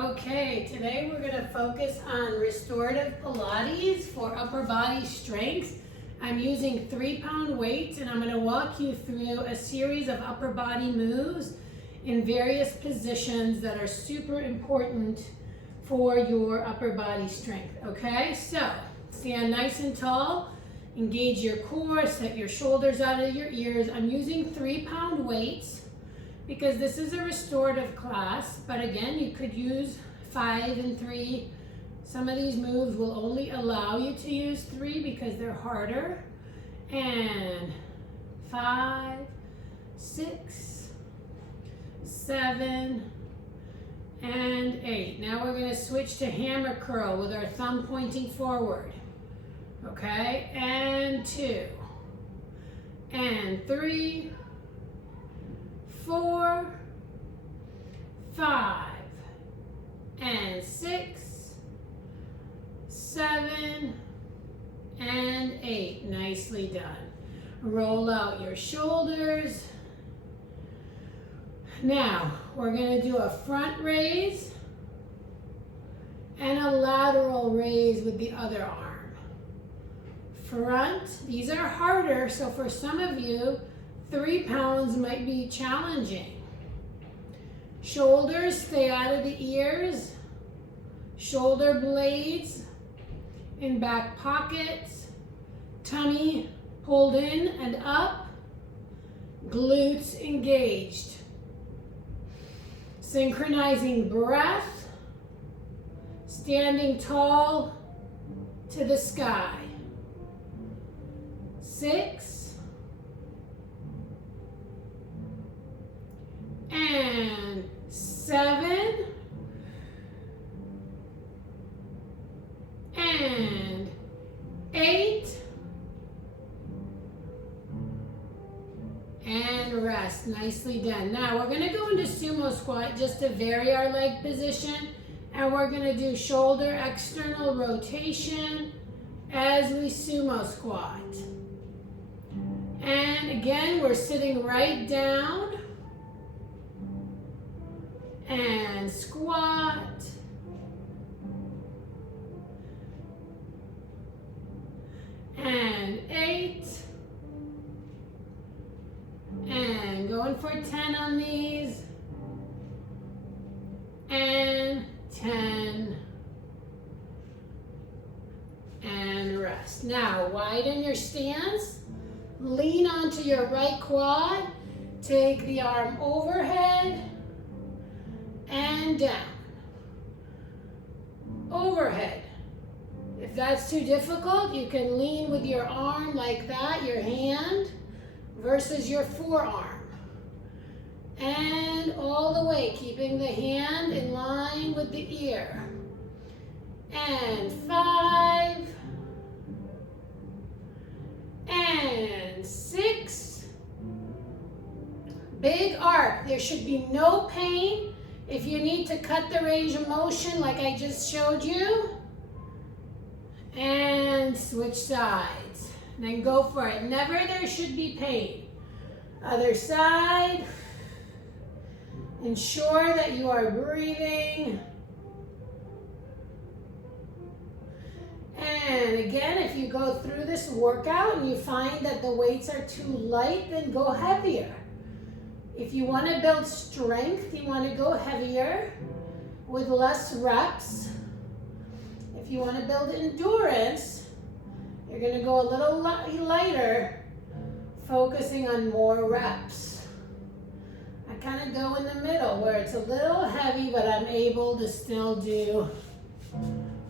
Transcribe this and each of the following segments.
Okay, today we're going to focus on restorative Pilates for upper body strength. I'm using 3-pound weights and I'm going to walk you through a series of upper body moves in various positions that are super important for your upper body strength. Okay, so stand nice and tall, engage your core, set your shoulders out of your ears. I'm using 3-pound weights because this is a restorative class, but again, you could use 5 and 3. Some of these moves will only allow you to use 3 because they're harder. And 5, 6, 7, and 8. Now we're gonna switch to hammer curl with our thumb pointing forward. Okay, and 2, and 3, 4, 5, and 6, 7, and 8. Nicely done. Roll out your shoulders. Now, we're going to do a front raise and a lateral raise with the other arm. Front, these are harder, so for some of you, 3 pounds might be challenging. Shoulders, stay out of the ears. Shoulder blades in back pockets. Tummy pulled in and up. Glutes engaged. Synchronizing breath. Standing tall to the sky. 6. And 7, and 8, and rest. Nicely done. Now we're going to go into Sumo Squat just to vary our leg position, and we're going to do shoulder external rotation as we Sumo Squat. And again, we're sitting right down. And squat. And 8. And going for 10 on these. And 10. And rest. Now, widen your stance. Lean onto your right quad. Take the arm overhead. And down. Overhead. If that's too difficult, you can lean with your arm like that, your hand, versus your forearm. And all the way, keeping the hand in line with the ear. And 5. And 6. Big arc. There should be no pain. If you need to cut the range of motion like I just showed you, and switch sides. And then go for it. Never there should be pain. Other side. Ensure that you are breathing. And again, if you go through this workout and you find that the weights are too light, then go heavier. If you want to build strength, you want to go heavier with less reps. If you want to build endurance, you're going to go a little lighter, focusing on more reps. I kind of go in the middle where it's a little heavy, but I'm able to still do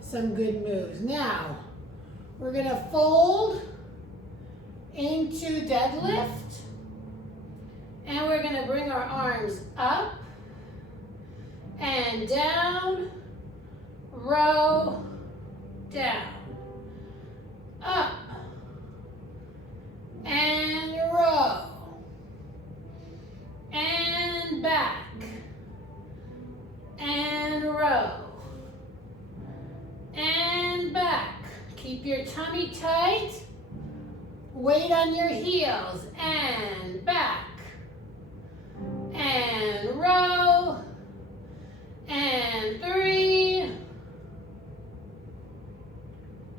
some good moves. Now, we're going to fold into deadlift. And we're going to bring our arms up and down, row, down, up, and row, and back, and row, and back. Keep your tummy tight, weight on your heels, and back. And row, and and 3,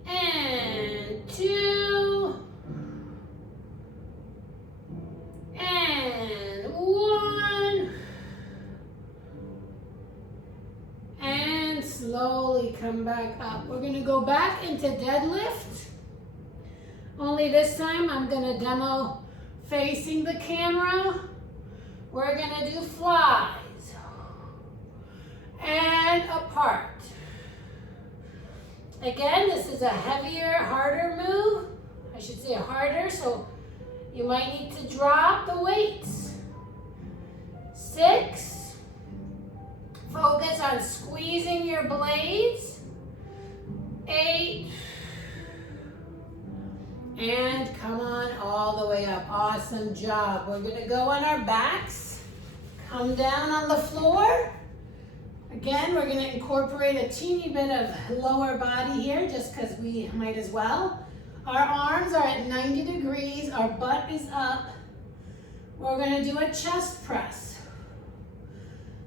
and 2, and 1, and slowly come back up. We're going to go back into deadlift. Only this time I'm going to demo facing the camera. We're going to do flies and apart. Again, this is a heavier, harder move. I should say harder, so you might need to drop the weights. 6. Focus on squeezing your blades. 8. And come on all the way up. Awesome job. We're going to go on our backs. Come down on the floor. Again, we're going to incorporate a teeny bit of lower body here just because we might as well. Our arms are at 90 degrees. Our butt is up. We're going to do a chest press.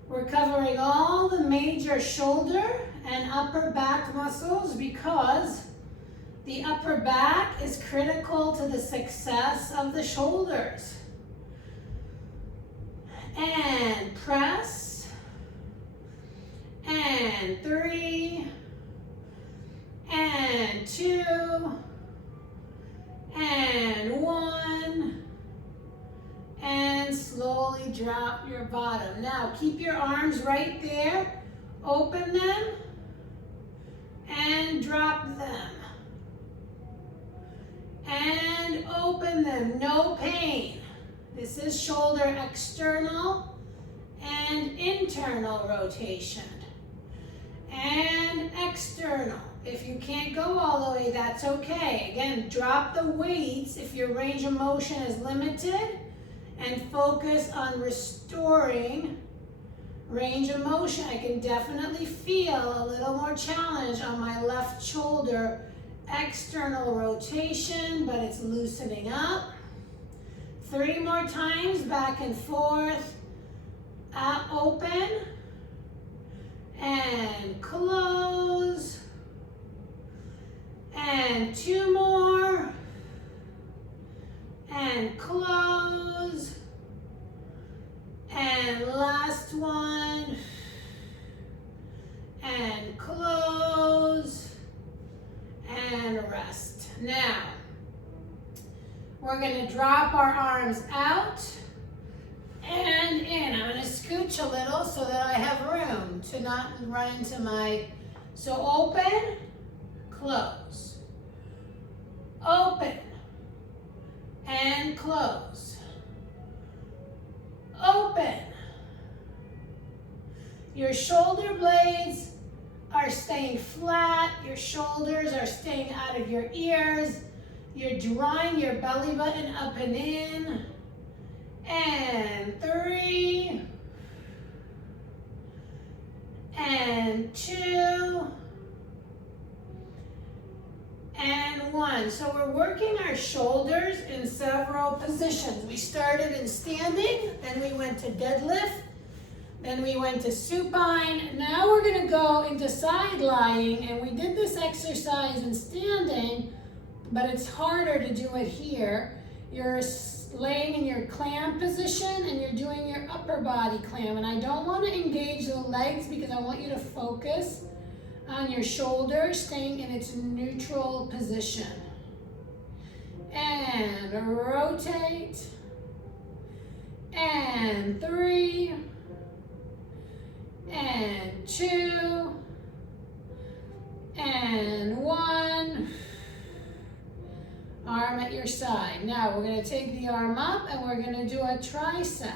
We're covering all the major shoulder and upper back muscles because the upper back is critical to the success of the shoulders. And press. And 3, and 2, and 1, and slowly drop your bottom. Now keep your arms right there, open them, and drop them. And open them, no pain. This is shoulder external and internal rotation. And external. If you can't go all the way, that's okay. Again, drop the weights if your range of motion is limited and focus on restoring range of motion. I can definitely feel a little more challenge on my left shoulder. External rotation, but it's loosening up. 3 more times, back and forth. Open. And close. And 2 more. And close. And last one. And close. And rest. Now, we're going to drop our arms out and in. I'm going to scooch a little so that I have room to not run into my, so open, close, open, and close, open. Your shoulder blades are staying flat, your shoulders are staying out of your ears, you're drawing your belly button up and in. And 3, and 2, and 1. So we're working our shoulders in several positions. We started in standing, then we went to deadlift, then we went to supine. Now we're going to go into side lying, and we did this exercise in standing, but it's harder to do it here. You're laying in your clam position and you're doing your upper body clam, and I don't want to engage the legs because I want you to focus on your shoulder staying in its neutral position. And rotate. And 3, and 2, and 1. Arm at your side. Now we're going to take the arm up and we're going to do a tricep.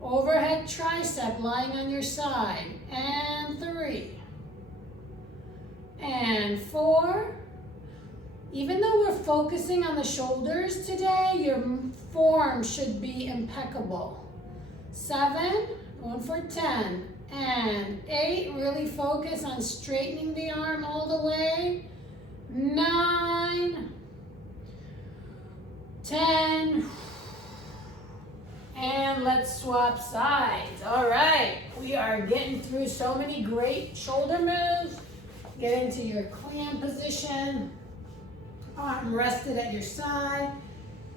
Overhead tricep lying on your side. And 3. And 4. Even though we're focusing on the shoulders today, your form should be impeccable. 7, going for 10. And 8, really focus on straightening the arm all the way. 9, 10, And let's swap sides. All right, we are getting through so many great shoulder moves. Get into your clam position. Arm rested at your side.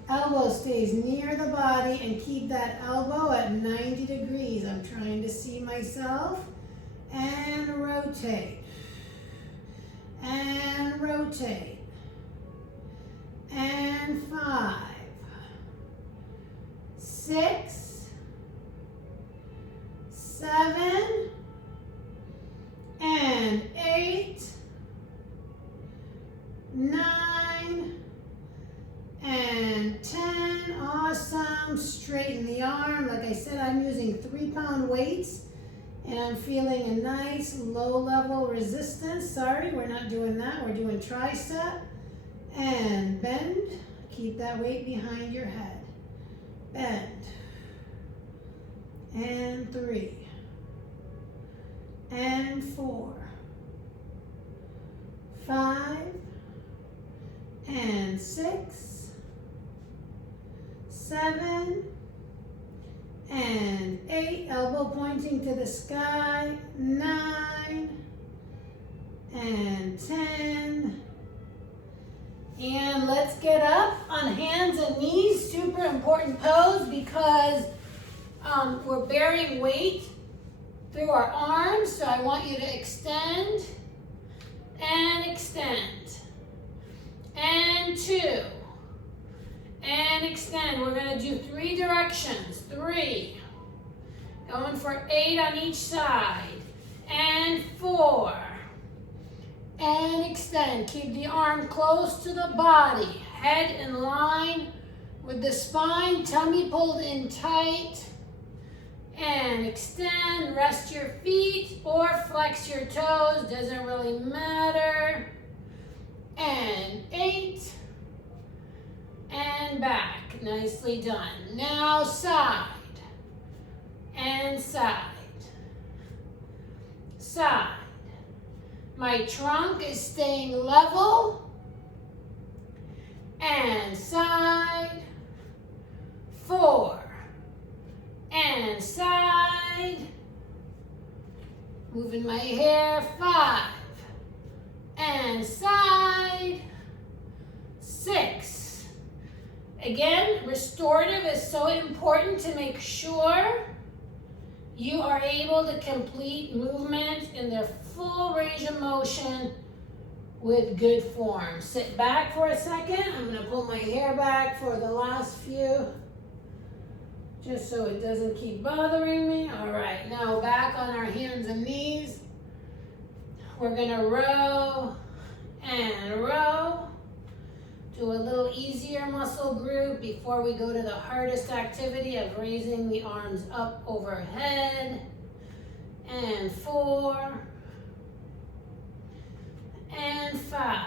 Elbow stays near the body and keep that elbow at 90 degrees. I'm trying to see myself. And rotate. And rotate. And 5, 6, 7, and 8, 9, and 10. Awesome. Straighten the arm. Like I said, I'm using 3-pound weights and I'm feeling a nice low-level resistance. Sorry, we're not doing that. We're doing tricep. And bend. Keep that weight behind your head. Bend. And 3. And 4. 5. And 6. 7. And 8. Elbow pointing to the sky. 9. And 10. And let's get up on hands and knees. Super important pose because we're bearing weight through our arms. So I want you to extend and extend. And 2. And extend. We're going to do 3 directions. 3. Going for 8 on each side. And 4. And extend. Keep the arm close to the body. Head in line with the spine. Tummy pulled in tight. And extend. Rest your feet or flex your toes. Doesn't really matter. And 8. And back. Nicely done. Now side. And side. Side. My trunk is staying level. And side. 4. And side. Moving my hair. 5. And side. 6. Again, restorative is so important to make sure you are able to complete movement in their full range of motion with good form. Sit back for a second. I'm going to pull my hair back for the last few, just so it doesn't keep bothering me. All right, now back on our hands and knees. We're going to row and row. Do a little easier muscle group before we go to the hardest activity of raising the arms up overhead. And 4. And 5.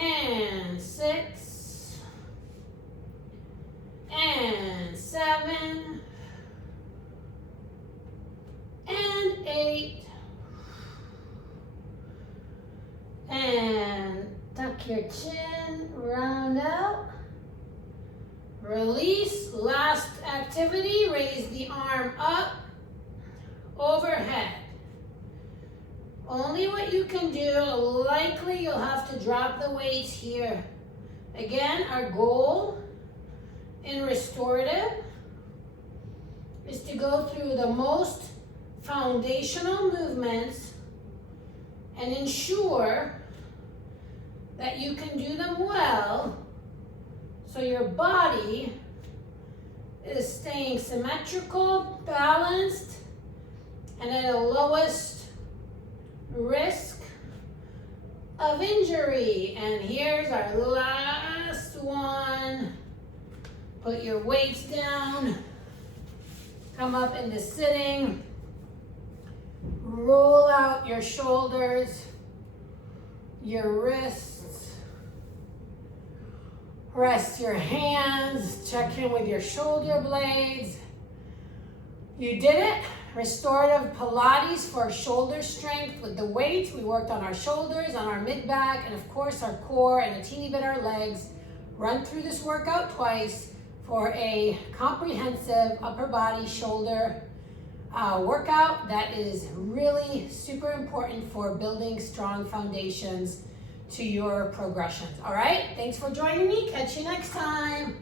And 6. And 7. And 8. And tuck your chin, round out. Release. Last activity, raise the arm up, overhead. Only what you can do. Likely you'll have to drop the weights here. Again, our goal in restorative is to go through the most foundational movements and ensure that you can do them well so your body is staying symmetrical, balanced, and at a lowest risk of injury. And here's our last one. Put your weights down, come up into sitting, roll out your shoulders, your wrists, rest your hands, check in with your shoulder blades. You did it. Restorative Pilates for shoulder strength with the weights. We worked on our shoulders, on our mid-back, and of course our core and a teeny bit our legs. Run through this workout twice for a comprehensive upper body shoulder workout that is really super important for building strong foundations to your progressions. All right, thanks for joining me. Catch you next time.